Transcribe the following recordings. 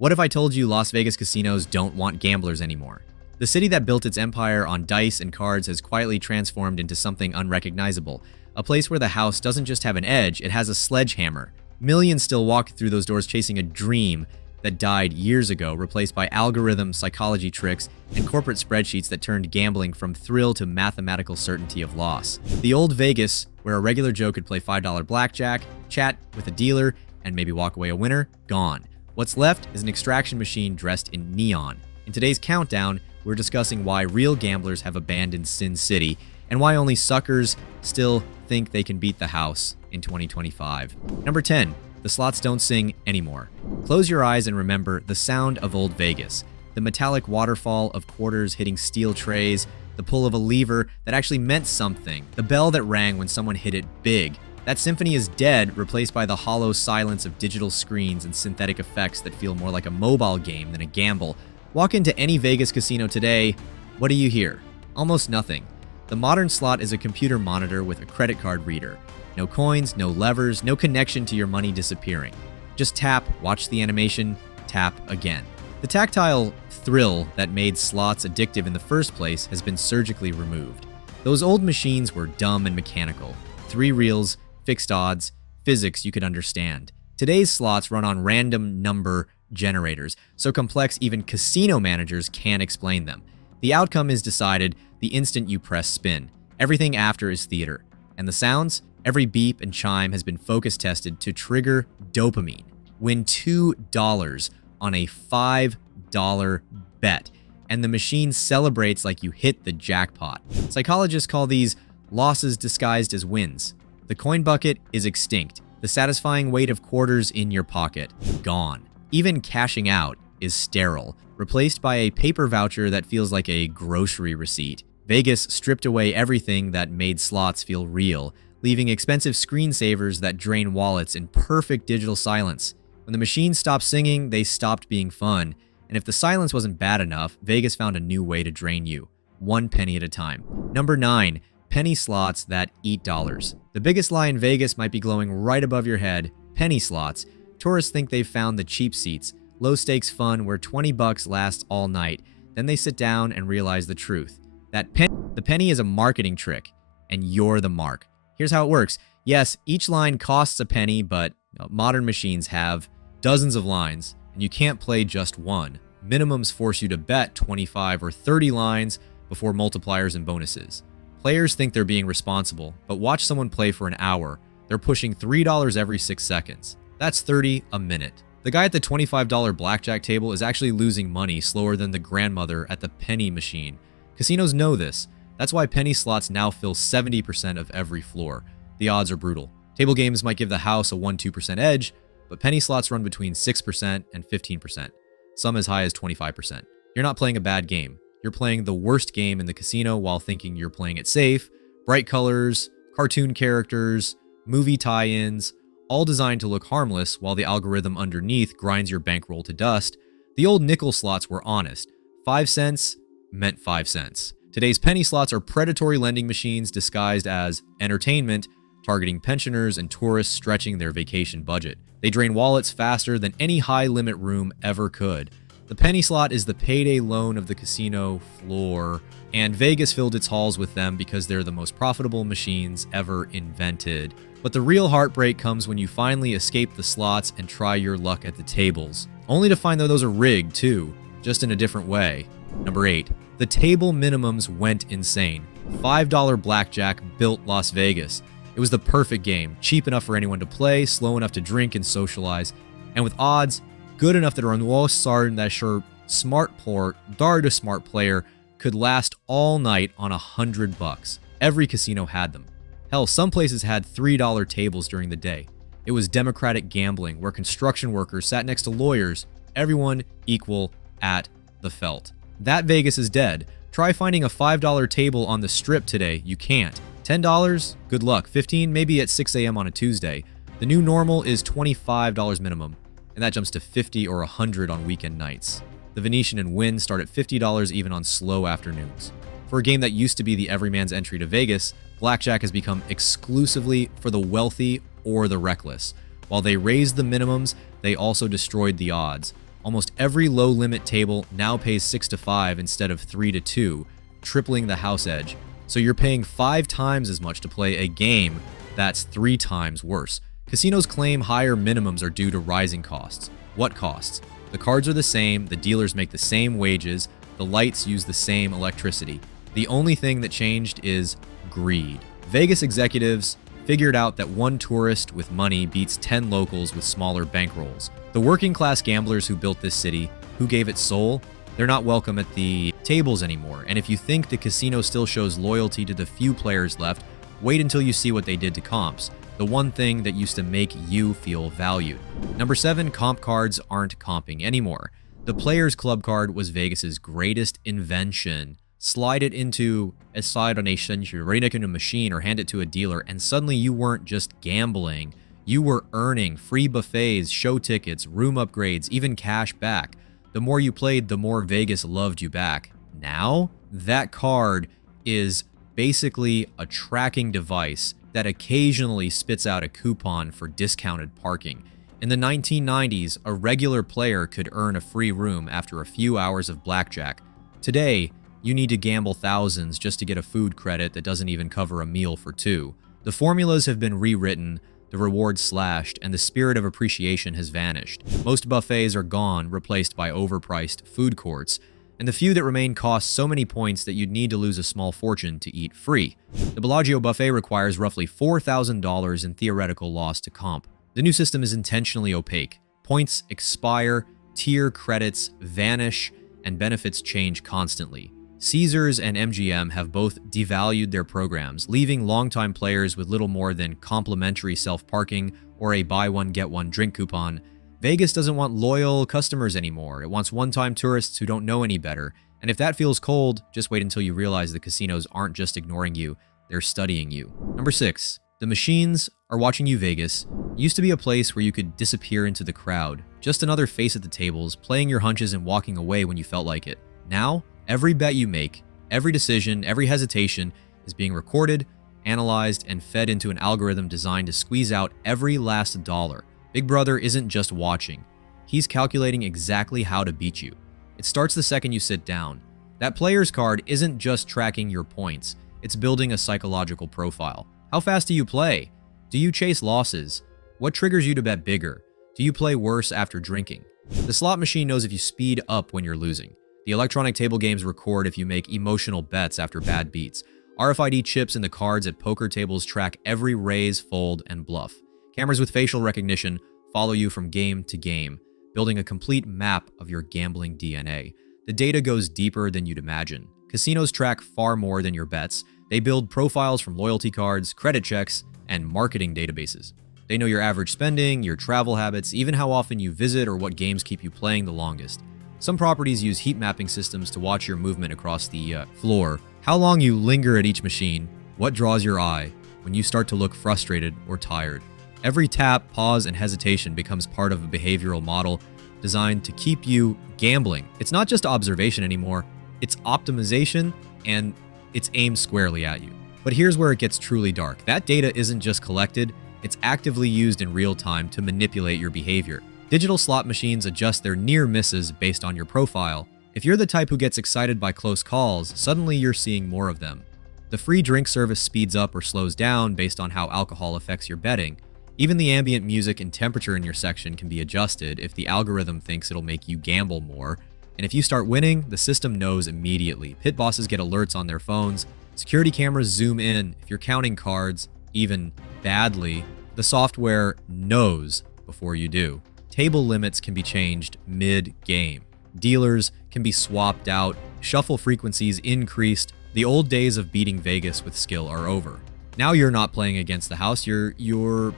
What if I told you Las Vegas casinos don't want gamblers anymore? The city that built its empire on dice and cards has quietly transformed into something unrecognizable. A place where the house doesn't just have an edge, it has a sledgehammer. Millions still walk through those doors chasing a dream that died years ago, replaced by algorithms, psychology tricks, and corporate spreadsheets that turned gambling from thrill to mathematical certainty of loss. The old Vegas, where a regular Joe could play $5 blackjack, chat with a dealer, and maybe walk away a winner, gone. What's left is an extraction machine dressed in neon. In today's countdown, we're discussing why real gamblers have abandoned Sin City and why only suckers still think they can beat the house in 2025. Number 10. The slots don't sing anymore. Close your eyes and remember the sound of old Vegas. The metallic waterfall of quarters hitting steel trays, the pull of a lever that actually meant something, the bell that rang when someone hit it big. That symphony is dead, replaced by the hollow silence of digital screens and synthetic effects that feel more like a mobile game than a gamble. Walk into any Vegas casino today, what do you hear? Almost nothing. The modern slot is a computer monitor with a credit card reader. No coins, no levers, no connection to your money disappearing. Just tap, watch the animation, tap again. The tactile thrill that made slots addictive in the first place has been surgically removed. Those old machines were dumb and mechanical. 3 reels, fixed odds, physics you could understand. Today's slots run on random number generators, so complex even casino managers can't explain them. The outcome is decided the instant you press spin. Everything after is theater. And the sounds? Every beep and chime has been focus tested to trigger dopamine. Win $2 on a $5 bet, and the machine celebrates like you hit the jackpot. Psychologists call these losses disguised as wins. The coin bucket is extinct. The satisfying weight of quarters in your pocket, gone. Even cashing out is sterile, replaced by a paper voucher that feels like a grocery receipt. Vegas stripped away everything that made slots feel real, leaving expensive screensavers that drain wallets in perfect digital silence. When the machines stopped singing, they stopped being fun. And if the silence wasn't bad enough, Vegas found a new way to drain you, 1 penny at a time. Number 9, penny slots that eat dollars. The biggest lie in Vegas might be glowing right above your head, penny slots. Tourists think they've found the cheap seats, low stakes fun where 20 bucks lasts all night. Then they sit down and realize the truth. The penny is a marketing trick, and you're the mark. Here's how it works. Yes, each line costs a penny, but modern machines have dozens of lines, and you can't play just one. Minimums force you to bet 25 or 30 lines before multipliers and bonuses. Players think they're being responsible, but watch someone play for an hour. They're pushing $3 every 6 seconds. That's 30 a minute. The guy at the $25 blackjack table is actually losing money slower than the grandmother at the penny machine. Casinos know this. That's why penny slots now fill 70% of every floor. The odds are brutal. Table games might give the house a 1-2% edge, but penny slots run between 6% and 15%, some as high as 25%. You're not playing a bad game. You're playing the worst game in the casino while thinking you're playing it safe. Bright colors, cartoon characters, movie tie-ins, all designed to look harmless while the algorithm underneath grinds your bankroll to dust. The old nickel slots were honest. 5 cents meant 5 cents. Today's penny slots are predatory lending machines disguised as entertainment, targeting pensioners and tourists stretching their vacation budget. They drain wallets faster than any high-limit room ever could. The penny slot is the payday loan of the casino floor, and Vegas filled its halls with them because they're the most profitable machines ever invented. But the real heartbreak comes when you finally escape the slots and try your luck at the tables, only to find that those are rigged too, just in a different way. Number 8. The table minimums went insane. $5 blackjack built Las Vegas. It was the perfect game, cheap enough for anyone to play, slow enough to drink and socialize, and with odds good enough that Ronwall Sarn that sure smart poor Darda smart player could last all night on $100. Every casino had them. Hell, some places had $3 tables during the day. It was democratic gambling where construction workers sat next to lawyers, everyone equal at the felt. That Vegas is dead. Try finding a $5 table on the strip today. You can't. $10? Good luck. $15? Maybe at 6 a.m. on a Tuesday. The new normal is $25 minimum, and that jumps to $50 or $100 on weekend nights. The Venetian and Wynn start at $50 even on slow afternoons. For a game that used to be the everyman's entry to Vegas, blackjack has become exclusively for the wealthy or the reckless. While they raised the minimums, they also destroyed the odds. Almost every low-limit table now pays 6 to 5 instead of 3 to 2, tripling the house edge. So you're paying 5 times as much to play a game that's 3 times worse. Casinos claim higher minimums are due to rising costs. What costs? The cards are the same, the dealers make the same wages, the lights use the same electricity. The only thing that changed is greed. Vegas executives figured out that one tourist with money beats 10 locals with smaller bankrolls. The working class gamblers who built this city, who gave it soul, they're not welcome at the tables anymore. And if you think the casino still shows loyalty to the few players left, wait until you see what they did to comps. The one thing that used to make you feel valued. Number 7, comp cards aren't comping anymore. The Players Club card was Vegas's greatest invention. Slide it into a side on a machine or hand it to a dealer, and suddenly you weren't just gambling. You were earning free buffets, show tickets, room upgrades, even cash back. The more you played, the more Vegas loved you back. Now, that card is basically a tracking device that occasionally spits out a coupon for discounted parking. In the 1990s, a regular player could earn a free room after a few hours of blackjack. Today, you need to gamble thousands just to get a food credit that doesn't even cover a meal for 2. The formulas have been rewritten, the rewards slashed, and the spirit of appreciation has vanished. Most buffets are gone, replaced by overpriced food courts, and the few that remain cost so many points that you'd need to lose a small fortune to eat free. The Bellagio buffet requires roughly $4,000 in theoretical loss to comp. The new system is intentionally opaque. Points expire, tier credits vanish, and benefits change constantly. Caesars and MGM have both devalued their programs, leaving longtime players with little more than complimentary self-parking or a buy one get one drink coupon. Vegas doesn't want loyal customers anymore. It wants one-time tourists who don't know any better. And if that feels cold, just wait until you realize the casinos aren't just ignoring you, they're studying you. Number 6. The machines are watching you. Vegas used to be a place where you could disappear into the crowd, just another face at the tables, playing your hunches and walking away when you felt like it. Now, every bet you make, every decision, every hesitation is being recorded, analyzed, and fed into an algorithm designed to squeeze out every last dollar. Big Brother isn't just watching. He's calculating exactly how to beat you. It starts the second you sit down. That player's card isn't just tracking your points. It's building a psychological profile. How fast do you play? Do you chase losses? What triggers you to bet bigger? Do you play worse after drinking? The slot machine knows if you speed up when you're losing. The electronic table games record if you make emotional bets after bad beats. RFID chips in the cards at poker tables track every raise, fold, and bluff. Cameras with facial recognition follow you from game to game, building a complete map of your gambling DNA. The data goes deeper than you'd imagine. Casinos track far more than your bets. They build profiles from loyalty cards, credit checks, and marketing databases. They know your average spending, your travel habits, even how often you visit or what games keep you playing the longest. Some properties use heat mapping systems to watch your movement across the floor, how long you linger at each machine, what draws your eye, when you start to look frustrated or tired. Every tap, pause, and hesitation becomes part of a behavioral model designed to keep you gambling. It's not just observation anymore, it's optimization, and it's aimed squarely at you. But here's where it gets truly dark. That data isn't just collected, it's actively used in real time to manipulate your behavior. Digital slot machines adjust their near misses based on your profile. If you're the type who gets excited by close calls, suddenly you're seeing more of them. The free drink service speeds up or slows down based on how alcohol affects your betting. Even the ambient music and temperature in your section can be adjusted if the algorithm thinks it'll make you gamble more. And if you start winning, the system knows immediately. Pit bosses get alerts on their phones. Security cameras zoom in. If you're counting cards, even badly, the software knows before you do. Table limits can be changed mid-game. Dealers can be swapped out. Shuffle frequencies increased. The old days of beating Vegas with skill are over. Now you're not playing against the house. You're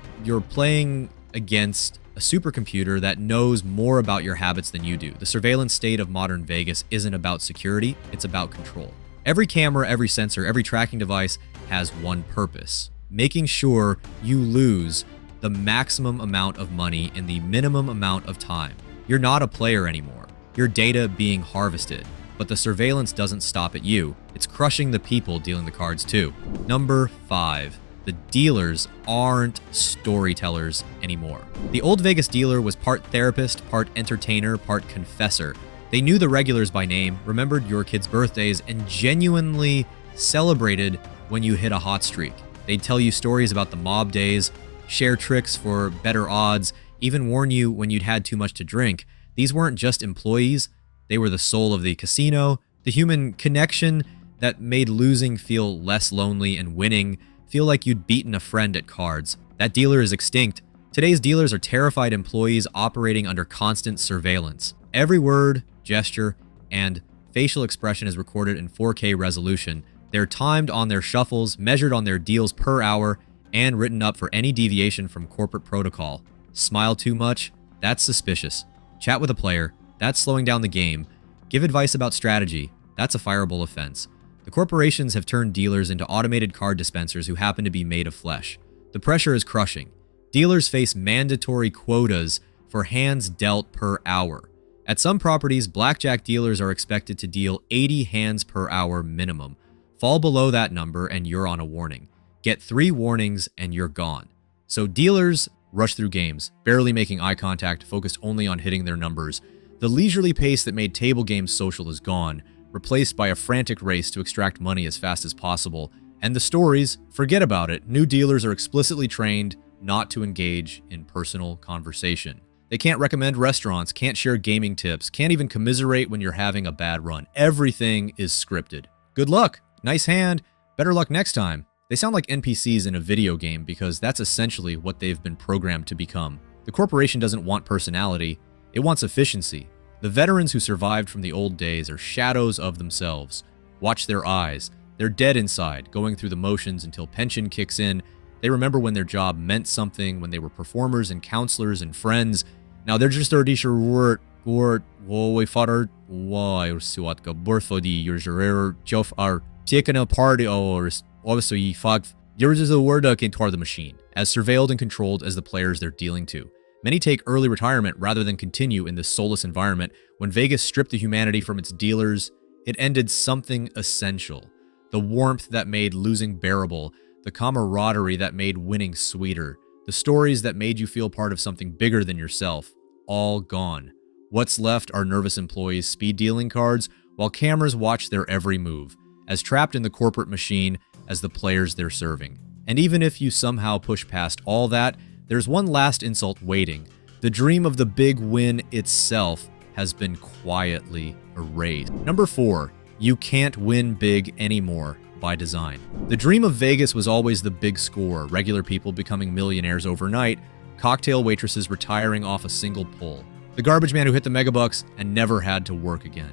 playing against a supercomputer that knows more about your habits than you do. The surveillance state of modern Vegas isn't about security, it's about control. Every camera, every sensor, every tracking device has one purpose: making sure you lose the maximum amount of money in the minimum amount of time. You're not a player anymore. Your data being harvested. But the surveillance doesn't stop at you. It's crushing the people dealing the cards too. Number 5. The dealers aren't storytellers anymore. The old Vegas dealer was part therapist, part entertainer, part confessor. They knew the regulars by name, remembered your kids' birthdays, and genuinely celebrated when you hit a hot streak. They'd tell you stories about the mob days, share tricks for better odds, even warn you when you'd had too much to drink. These weren't just employees, they were the soul of the casino, the human connection that made losing feel less lonely and winning feel like you'd beaten a friend at cards. That dealer is extinct. Today's dealers are terrified employees operating under constant surveillance. Every word, gesture, and facial expression is recorded in 4K resolution. They're timed on their shuffles, measured on their deals per hour, and written up for any deviation from corporate protocol. Smile too much? That's suspicious. Chat with a player? That's slowing down the game. Give advice about strategy? That's a fireable offense. The corporations have turned dealers into automated card dispensers who happen to be made of flesh. The pressure is crushing. Dealers face mandatory quotas for hands dealt per hour. At some properties, blackjack dealers are expected to deal 80 hands per hour minimum. Fall below that number and you're on a warning. Get 3 warnings and you're gone. So dealers rush through games, barely making eye contact, focused only on hitting their numbers. The leisurely pace that made table games social is gone, replaced by a frantic race to extract money as fast as possible. And the stories, forget about it. New dealers are explicitly trained not to engage in personal conversation. They can't recommend restaurants, can't share gaming tips, can't even commiserate when you're having a bad run. Everything is scripted. Good luck. Nice hand. Better luck next time. They sound like NPCs in a video game because that's essentially what they've been programmed to become. The corporation doesn't want personality. It wants efficiency. The veterans who survived from the old days are shadows of themselves. Watch their eyes. They're dead inside, going through the motions until pension kicks in. They remember when their job meant something, when they were performers and counselors and friends. Now they're just already sure we father why what go birthday your job are taking a party or also you fuck yours is a word toward the machine, as surveilled and controlled as the players they're dealing to. Many take early retirement rather than continue in this soulless environment. When Vegas stripped the humanity from its dealers, it ended something essential. The warmth that made losing bearable, the camaraderie that made winning sweeter, the stories that made you feel part of something bigger than yourself, all gone. What's left are nervous employees speed dealing cards while cameras watch their every move, as trapped in the corporate machine as the players they're serving. And even if you somehow push past all that, there's one last insult waiting. The dream of the big win itself has been quietly erased. Number 4, you can't win big anymore by design. The dream of Vegas was always the big score, regular people becoming millionaires overnight, cocktail waitresses retiring off a single pull, the garbage man who hit the megabucks and never had to work again.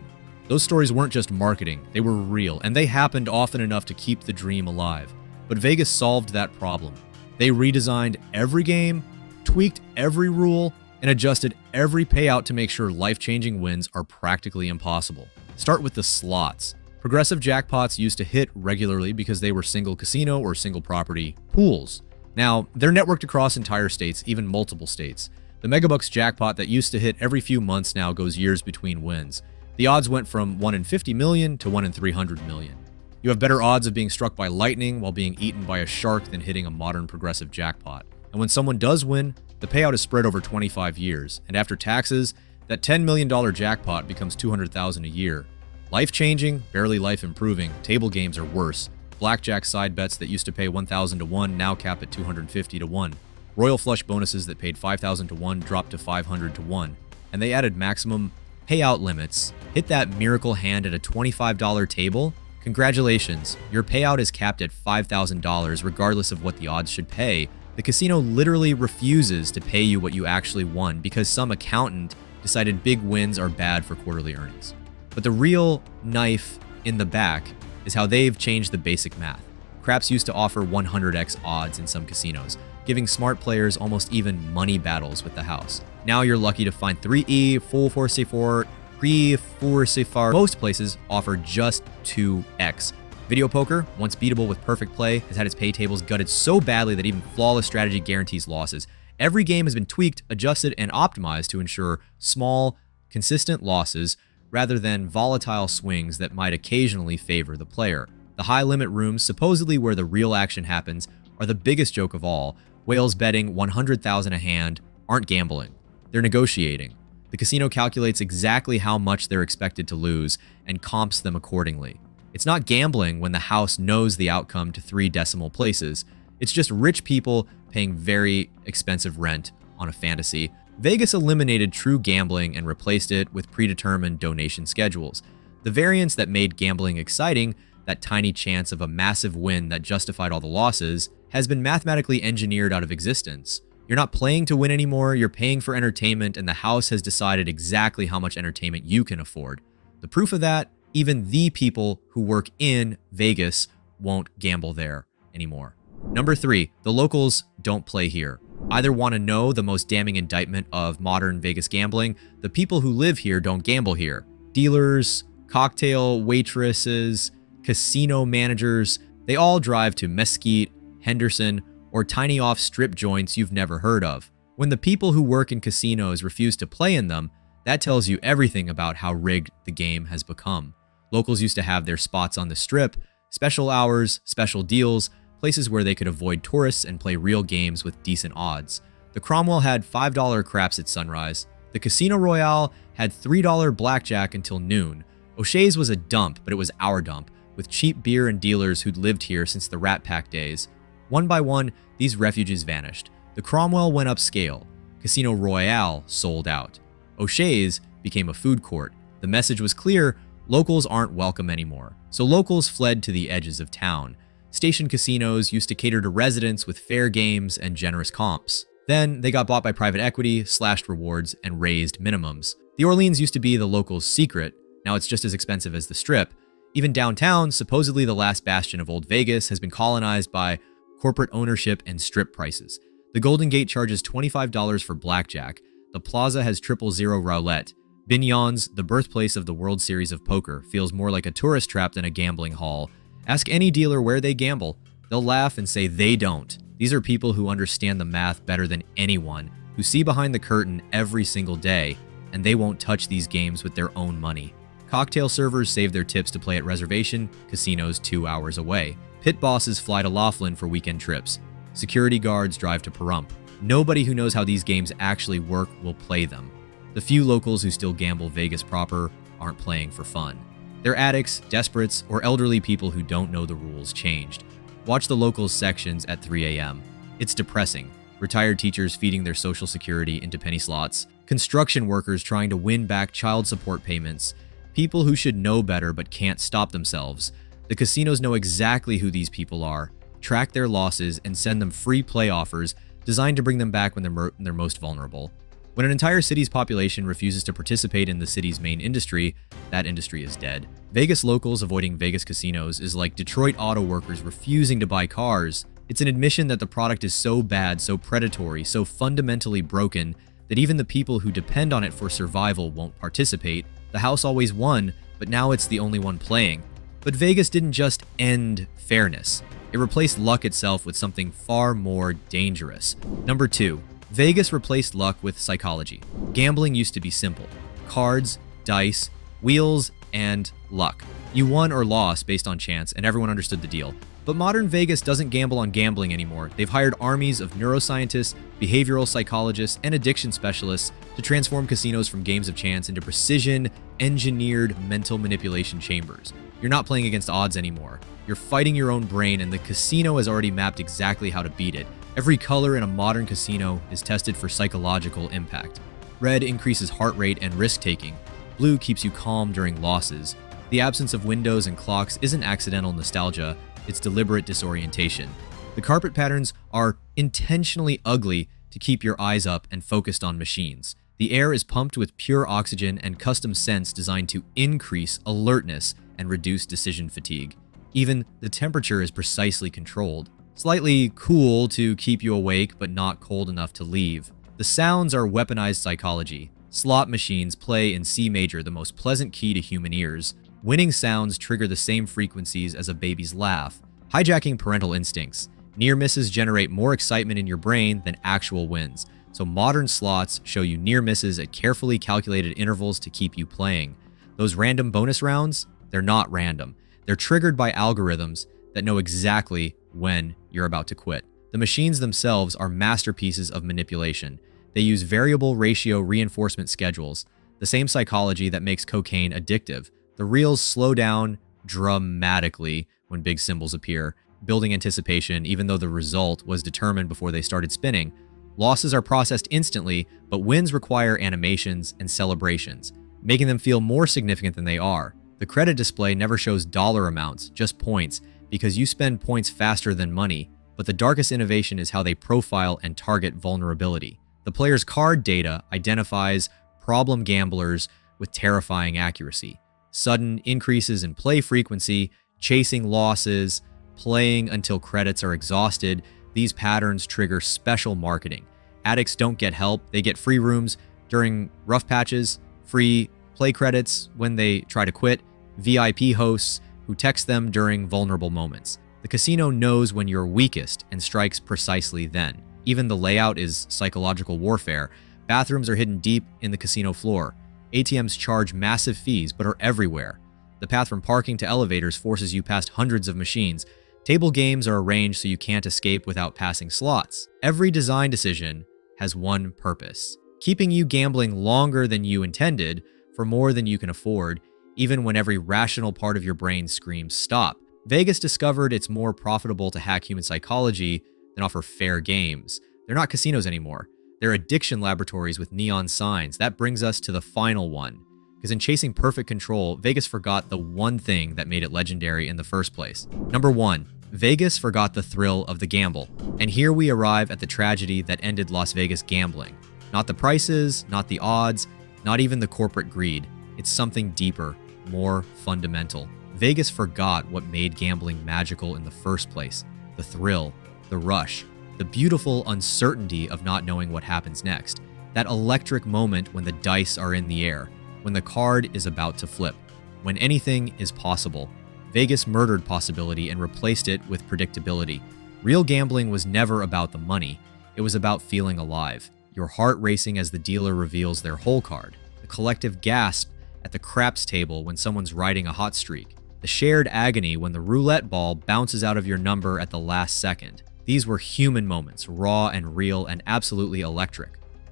Those stories weren't just marketing, they were real, and they happened often enough to keep the dream alive. But Vegas solved that problem. They redesigned every game, tweaked every rule, and adjusted every payout to make sure life-changing wins are practically impossible. Start with the slots. Progressive jackpots used to hit regularly because they were single casino or single property pools. Now, they're networked across entire states, even multiple states. The Megabucks jackpot that used to hit every few months now goes years between wins. The odds went from 1 in 50 million to 1 in 300 million. You have better odds of being struck by lightning while being eaten by a shark than hitting a modern progressive jackpot. And when someone does win, the payout is spread over 25 years, and after taxes, that $10 million jackpot becomes $200,000 a year. Life-changing, barely life-improving, table games are worse. Blackjack side bets that used to pay 1,000 to 1 now cap at 250 to 1. Royal flush bonuses that paid 5,000 to 1 dropped to 500 to 1. And they added maximum payout limits. Hit that miracle hand at a $25 table? Congratulations, your payout is capped at $5,000 regardless of what the odds should pay. The casino literally refuses to pay you what you actually won because some accountant decided big wins are bad for quarterly earnings. But the real knife in the back is how they've changed the basic math. Craps used to offer 100x odds in some casinos, giving smart players almost even money battles with the house. Now you're lucky to find 3E, 4C4, 3-4C4. Most places offer just 2x. Video poker, once beatable with perfect play, has had its pay tables gutted so badly that even flawless strategy guarantees losses. Every game has been tweaked, adjusted, and optimized to ensure small, consistent losses rather than volatile swings that might occasionally favor the player. The high-limit rooms, supposedly where the real action happens, are the biggest joke of all. Whales betting 100,000 a hand aren't gambling. They're negotiating. The casino calculates exactly how much they're expected to lose and comps them accordingly. It's not gambling when the house knows the outcome to 3 decimal places. It's just rich people paying very expensive rent on a fantasy. Vegas eliminated true gambling and replaced it with predetermined donation schedules. The variance that made gambling exciting, that tiny chance of a massive win that justified all the losses, has been mathematically engineered out of existence. You're not playing to win anymore, you're paying for entertainment, and the house has decided exactly how much entertainment you can afford. The proof of that, even the people who work in Vegas won't gamble there anymore. Number 3, the locals don't play here. Either want to know the most damning indictment of modern Vegas gambling, the people who live here don't gamble here. Dealers, cocktail waitresses, casino managers, they all drive to Mesquite, Henderson, or tiny off-strip joints you've never heard of. When the people who work in casinos refuse to play in them, that tells you everything about how rigged the game has become. Locals used to have their spots on the strip, special hours, special deals, places where they could avoid tourists and play real games with decent odds. The Cromwell had $5 craps at sunrise. The Casino Royale had $3 blackjack until noon. O'Shea's was a dump, but it was our dump, with cheap beer and dealers who'd lived here since the Rat Pack days. One by one, these refuges vanished. The Cromwell went upscale. Casino Royale sold out. O'Shea's became a food court. The message was clear: locals aren't welcome anymore. So locals fled to the edges of town. Station casinos used to cater to residents with fair games and generous comps. Then they got bought by private equity, slashed rewards, and raised minimums. The Orleans used to be the locals' secret. Now it's just as expensive as the Strip. Even downtown, supposedly the last bastion of old Vegas, has been colonized by corporate ownership and strip prices. The Golden Gate charges $25 for blackjack. The Plaza has 000 roulette. Bignon's, the birthplace of the World Series of Poker, feels more like a tourist trap than a gambling hall. Ask any dealer where they gamble. They'll laugh and say they don't. These are people who understand the math better than anyone, who see behind the curtain every single day, and they won't touch these games with their own money. Cocktail servers save their tips to play at reservation casinos 2 hours away. Pit bosses fly to Laughlin for weekend trips. Security guards drive to Pahrump. Nobody who knows how these games actually work will play them. The few locals who still gamble Vegas proper aren't playing for fun. They're addicts, desperates, or elderly people who don't know the rules changed. Watch the locals sections at 3 a.m. It's depressing. Retired teachers feeding their social security into penny slots. Construction workers trying to win back child support payments. People who should know better but can't stop themselves. The casinos know exactly who these people are, track their losses, and send them free play offers designed to bring them back when they're most vulnerable. When an entire city's population refuses to participate in the city's main industry, that industry is dead. Vegas locals avoiding Vegas casinos is like Detroit auto workers refusing to buy cars. It's an admission that the product is so bad, so predatory, so fundamentally broken that even the people who depend on it for survival won't participate. The house always won, but now it's the only one playing. But Vegas didn't just end fairness. It replaced luck itself with something far more dangerous. Number 2, Vegas replaced luck with psychology. Gambling used to be simple. Cards, dice, wheels, and luck. You won or lost based on chance, and everyone understood the deal. But modern Vegas doesn't gamble on gambling anymore. They've hired armies of neuroscientists, behavioral psychologists, and addiction specialists to transform casinos from games of chance into precision-engineered mental manipulation chambers. You're not playing against odds anymore. You're fighting your own brain, and the casino has already mapped exactly how to beat it. Every color in a modern casino is tested for psychological impact. Red increases heart rate and risk-taking. Blue keeps you calm during losses. The absence of windows and clocks isn't accidental nostalgia, it's deliberate disorientation. The carpet patterns are intentionally ugly to keep your eyes up and focused on machines. The air is pumped with pure oxygen and custom scents designed to increase alertness and reduce decision fatigue. Even the temperature is precisely controlled. Slightly cool to keep you awake, but not cold enough to leave. The sounds are weaponized psychology. Slot machines play in C major, the most pleasant key to human ears. Winning sounds trigger the same frequencies as a baby's laugh, hijacking parental instincts. Near misses generate more excitement in your brain than actual wins. So modern slots show you near misses at carefully calculated intervals to keep you playing. Those random bonus rounds, they're not random. They're triggered by algorithms that know exactly when you're about to quit. The machines themselves are masterpieces of manipulation. They use variable ratio reinforcement schedules, the same psychology that makes cocaine addictive. The reels slow down dramatically when big symbols appear, building anticipation even though the result was determined before they started spinning. Losses are processed instantly, but wins require animations and celebrations, making them feel more significant than they are. The credit display never shows dollar amounts, just points, because you spend points faster than money, but the darkest innovation is how they profile and target vulnerability. The player's card data identifies problem gamblers with terrifying accuracy. Sudden increases in play frequency, chasing losses, playing until credits are exhausted. These patterns trigger special marketing. Addicts don't get help, they get free rooms during rough patches, free play credits when they try to quit, VIP hosts who text them during vulnerable moments. The casino knows when you're weakest and strikes precisely then. Even the layout is psychological warfare. Bathrooms are hidden deep in the casino floor. ATMs charge massive fees but are everywhere. The path from parking to elevators forces you past hundreds of machines. Table games are arranged so you can't escape without passing slots. Every design decision has one purpose: keeping you gambling longer than you intended for more than you can afford, even when every rational part of your brain screams stop. Vegas discovered it's more profitable to hack human psychology than offer fair games. They're not casinos anymore. They're addiction laboratories with neon signs. That brings us to the final one. Because in chasing perfect control, Vegas forgot the one thing that made it legendary in the first place. Number 1, Vegas forgot the thrill of the gamble. And here we arrive at the tragedy that ended Las Vegas gambling. Not the prices, not the odds, not even the corporate greed. It's something deeper, more fundamental. Vegas forgot what made gambling magical in the first place. The thrill, the rush, the beautiful uncertainty of not knowing what happens next. That electric moment when the dice are in the air, when the card is about to flip, when anything is possible. Vegas murdered possibility and replaced it with predictability. Real gambling was never about the money. It was about feeling alive, your heart racing as the dealer reveals their hole card, the collective gasp at the craps table when someone's riding a hot streak, the shared agony when the roulette ball bounces out of your number at the last second. These were human moments, raw and real and absolutely electric.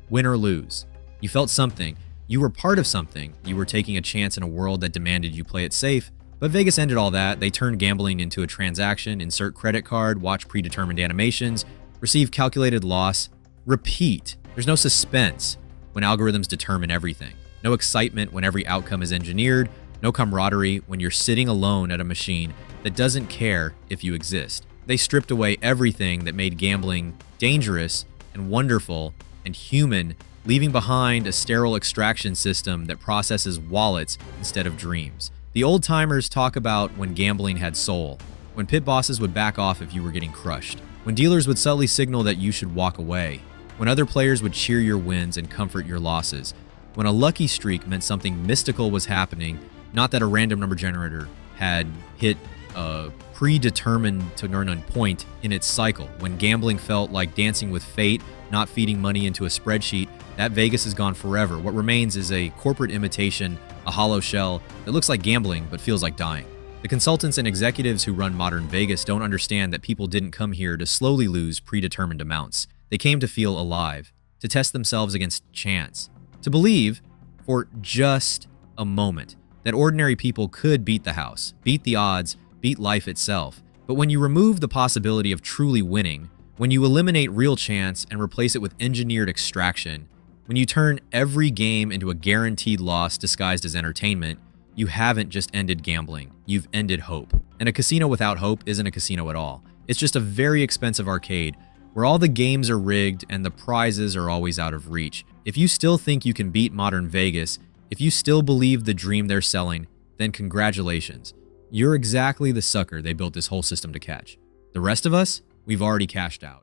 Win or lose. You felt something. You were part of something. You were taking a chance in a world that demanded you play it safe. But Vegas ended all that. They turned gambling into a transaction, insert credit card, watch predetermined animations, receive calculated loss, repeat. There's no suspense when algorithms determine everything. No excitement when every outcome is engineered. No camaraderie when you're sitting alone at a machine that doesn't care if you exist. They stripped away everything that made gambling dangerous and wonderful and human, leaving behind a sterile extraction system that processes wallets instead of dreams. The old-timers talk about when gambling had soul, when pit bosses would back off if you were getting crushed, when dealers would subtly signal that you should walk away, when other players would cheer your wins and comfort your losses, when a lucky streak meant something mystical was happening, not that a random number generator had hit a predetermined to earn a point in its cycle. When gambling felt like dancing with fate, not feeding money into a spreadsheet, that Vegas is gone forever. What remains is a corporate imitation, a hollow shell that looks like gambling but feels like dying. The consultants and executives who run modern Vegas don't understand that people didn't come here to slowly lose predetermined amounts. They came to feel alive, to test themselves against chance, to believe, for just a moment, that ordinary people could beat the house, beat the odds, beat life itself. But when you remove the possibility of truly winning, when you eliminate real chance and replace it with engineered extraction, when you turn every game into a guaranteed loss disguised as entertainment, you haven't just ended gambling, you've ended hope. And a casino without hope isn't a casino at all. It's just a very expensive arcade where all the games are rigged and the prizes are always out of reach. If you still think you can beat modern Vegas, if you still believe the dream they're selling, then congratulations. You're exactly the sucker they built this whole system to catch. The rest of us, we've already cashed out.